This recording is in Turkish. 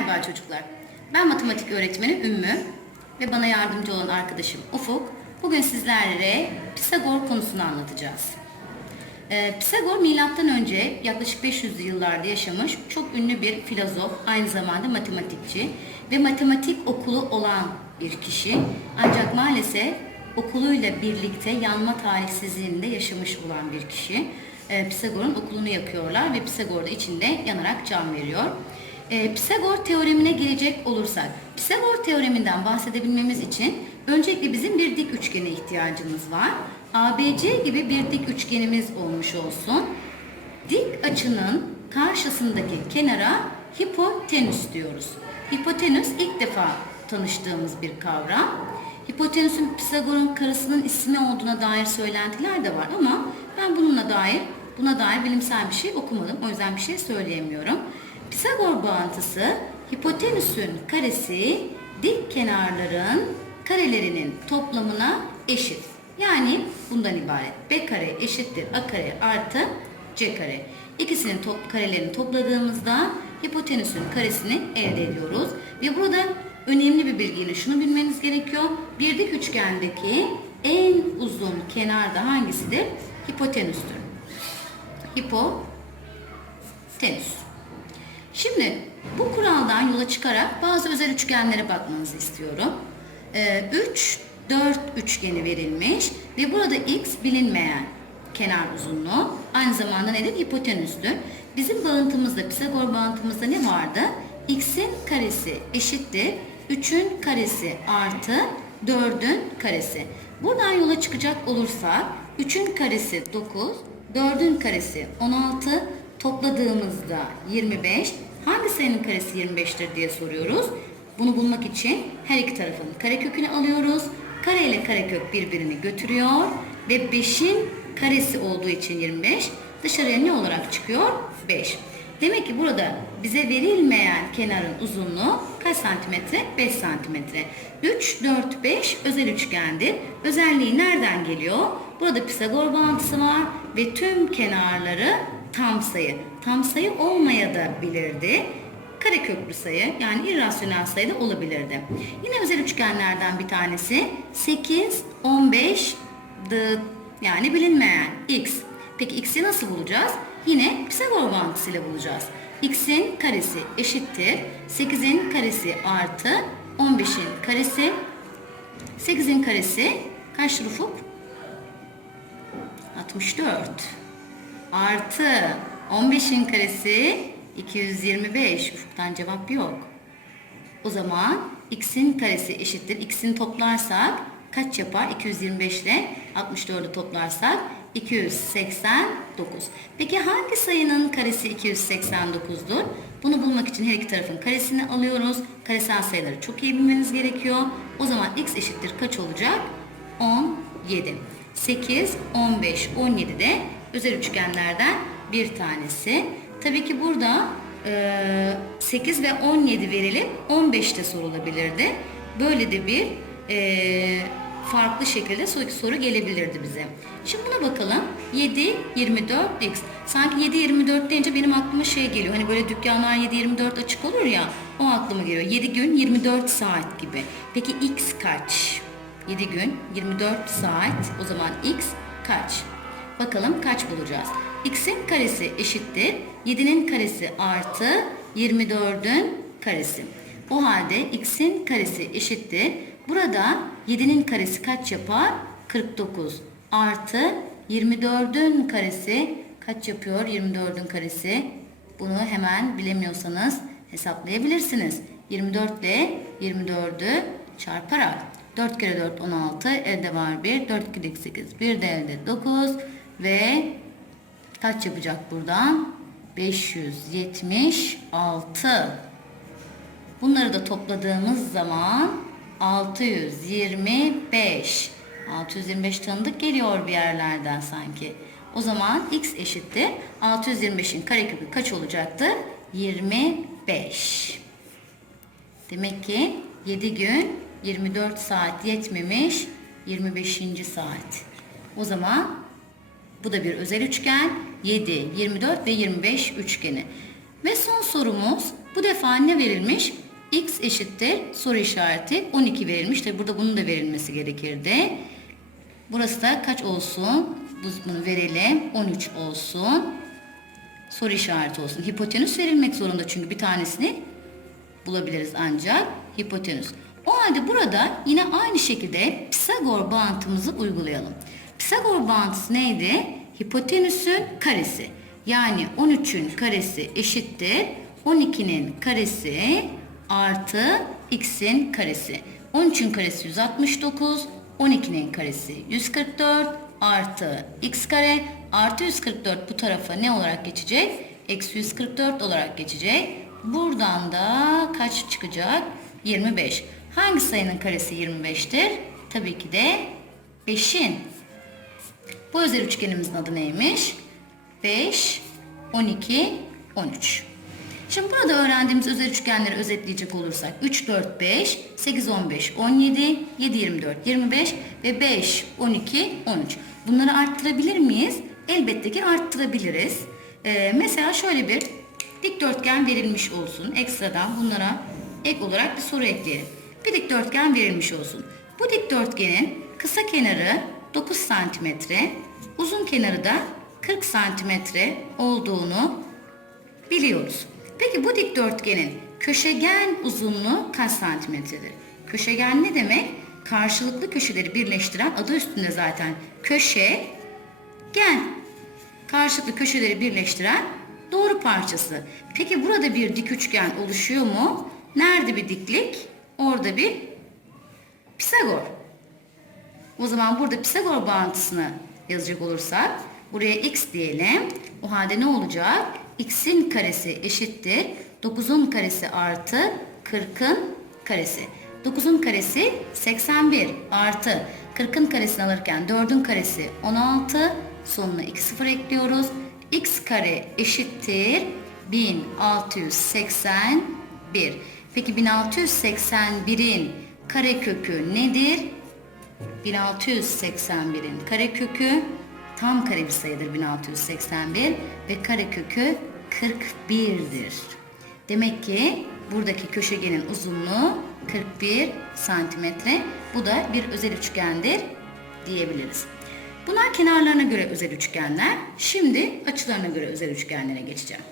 Merhaba çocuklar. Ben matematik öğretmeni Ümmü ve bana yardımcı olan arkadaşım Ufuk. Bugün sizlerle Pisagor konusunu anlatacağız. Ee, Pisagor milattan önce yaklaşık 500 yıllarda yaşamış çok ünlü bir filozof, aynı zamanda matematikçi ve matematik okulu olan bir kişi. Ancak maalesef okuluyla birlikte yanma talihsizliğinde yaşamış olan bir kişi. Ee, Pisagor'un okulunu yakıyorlar ve Pisagor da içinde yanarak can veriyor. Ee, Pisagor teoremine gelecek olursak, Pisagor teoreminden bahsedebilmemiz için öncelikle bizim bir dik üçgene ihtiyacımız var. ABC gibi bir dik üçgenimiz olmuş olsun. Dik açının karşısındaki kenara hipotenüs diyoruz. Hipotenüs ilk defa tanıştığımız bir kavram. Hipotenüsün Pisagor'un karısının ismi olduğuna dair söylentiler de var ama ben bununla dair buna dair bilimsel bir şey okumadım. O yüzden bir şey söyleyemiyorum. Pisagor bağıntısı hipotenüsün karesi dik kenarların karelerinin toplamına eşit. Yani bundan ibaret. B kare eşittir A kare artı C kare. İkisinin top, karelerini topladığımızda hipotenüsün karesini elde ediyoruz. Ve burada önemli bir bilgiyle şunu bilmeniz gerekiyor. Bir dik üçgendeki en uzun kenar da hangisidir? Hipotenüstür. Hipotenüs. Şimdi bu kuraldan yola çıkarak bazı özel üçgenlere bakmanızı istiyorum. Ee, 3, 4 üçgeni verilmiş ve burada x bilinmeyen kenar uzunluğu aynı zamanda nedir? Hipotenüstür. Bizim bağıntımızda, Pisagor bağıntımızda ne vardı? x'in karesi eşittir 3'ün karesi artı 4'ün karesi. Buradan yola çıkacak olursak 3'ün karesi 9, 4'ün karesi 16, topladığımızda 25. Hangi sayının karesi 25'tir diye soruyoruz. Bunu bulmak için her iki tarafın karekökünü alıyoruz. Kare ile karekök birbirini götürüyor ve 5'in karesi olduğu için 25 dışarıya ne olarak çıkıyor? 5. Demek ki burada bize verilmeyen kenarın uzunluğu kaç santimetre? 5 santimetre. 3, 4, 5 özel üçgendir. Özelliği nereden geliyor? Burada Pisagor bağıntısı var ve tüm kenarları tam sayı. Tam sayı olmaya da bilirdi. Kareköklü sayı yani irrasyonel sayı da olabilirdi. Yine özel üçgenlerden bir tanesi 8, 15 dı, yani bilinmeyen x. Peki x'i nasıl bulacağız? Yine Pisagor bağıntısıyla bulacağız. x'in karesi eşittir. 8'in karesi artı 15'in karesi. 8'in karesi kaç Ufuk? 64 artı 15'in karesi 225. Ufuktan cevap yok. O zaman x'in karesi eşittir. x'ini toplarsak kaç yapar? 225 ile 64'ü toplarsak 289. Peki hangi sayının karesi 289'dur? Bunu bulmak için her iki tarafın karesini alıyoruz. Karesel sayıları çok iyi bilmeniz gerekiyor. O zaman x eşittir kaç olacak? 17. 8, 15, 17 de özel üçgenlerden bir tanesi. Tabii ki burada e, 8 ve 17 verilip 15 de sorulabilirdi. Böyle de bir e, farklı şekilde soru gelebilirdi bize. Şimdi buna bakalım. 7, 24, x. Sanki 7, 24 deyince benim aklıma şey geliyor. Hani böyle dükkanlar 7, 24 açık olur ya. O aklıma geliyor. 7 gün 24 saat gibi. Peki x kaç? 7 gün 24 saat. O zaman x kaç? Bakalım kaç bulacağız? x'in karesi eşittir. 7'nin karesi artı 24'ün karesi. O halde x'in karesi eşittir. Burada 7'nin karesi kaç yapar? 49 artı 24'ün karesi kaç yapıyor? 24'ün karesi. Bunu hemen bilemiyorsanız hesaplayabilirsiniz. 24 ile 24'ü çarparak 4 kere 4 16 elde var 1 4 kere 8 bir de elde 9 ve kaç yapacak buradan? 576 bunları da topladığımız zaman 625 625 tanıdık geliyor bir yerlerden sanki. O zaman x eşittir. 625'in karekökü kaç olacaktı? 25 demek ki 7 gün 24 saat yetmemiş 25. saat. O zaman bu da bir özel üçgen. 7, 24 ve 25 üçgeni. Ve son sorumuz Bu defa ne verilmiş? x eşittir soru işareti 12 verilmiş. Tabi burada bunun da verilmesi gerekirdi. Burası da kaç olsun? Bunu verelim. 13 olsun. Soru işareti olsun. Hipotenüs verilmek zorunda çünkü bir tanesini bulabiliriz ancak hipotenüs. O halde burada yine aynı şekilde Pisagor bağıntımızı uygulayalım. Pisagor bağıntısı neydi? Hipotenüsün karesi. Yani 13'ün karesi eşittir 12'nin karesi artı x'in karesi. 13'ün karesi 169, 12'nin karesi 144 artı x kare artı 144 bu tarafa ne olarak geçecek? Eksi 144 olarak geçecek. Buradan da kaç çıkacak? 25. Hangi sayının karesi 25'tir? Tabii ki de 5'in. Bu özel üçgenimizin adı neymiş? 5, 12, 13. Şimdi burada öğrendiğimiz özel üçgenleri özetleyecek olursak 3, 4, 5, 8, 15, 17, 7, 24, 25 ve 5, 12, 13. Bunları arttırabilir miyiz? Elbette ki arttırabiliriz. Ee, mesela şöyle bir dikdörtgen verilmiş olsun. Ekstradan bunlara ek olarak bir soru ekleyelim. Bir dikdörtgen verilmiş olsun. Bu dikdörtgenin kısa kenarı 9 santimetre, uzun kenarı da 40 santimetre olduğunu biliyoruz. Peki bu dikdörtgenin köşegen uzunluğu kaç santimetredir? Köşegen ne demek? Karşılıklı köşeleri birleştiren adı üstünde zaten köşe gen. Karşılıklı köşeleri birleştiren doğru parçası. Peki burada bir dik üçgen oluşuyor mu? Nerede bir diklik? Orada bir Pisagor. O zaman burada Pisagor bağıntısını yazacak olursak buraya x diyelim. O halde ne olacak? x'in karesi eşittir 9'un karesi artı 40'ın karesi. 9'un karesi 81 artı 40'ın karesini alırken 4'ün karesi 16 sonuna 2 sıfır ekliyoruz. x kare eşittir 1681. Peki 1681'in karekökü nedir? 1681'in karekökü tam kare bir sayıdır 1681 ve karekökü 41'dir. Demek ki buradaki köşegenin uzunluğu 41 santimetre. Bu da bir özel üçgendir diyebiliriz. Bunlar kenarlarına göre özel üçgenler. Şimdi açılarına göre özel üçgenlere geçeceğim.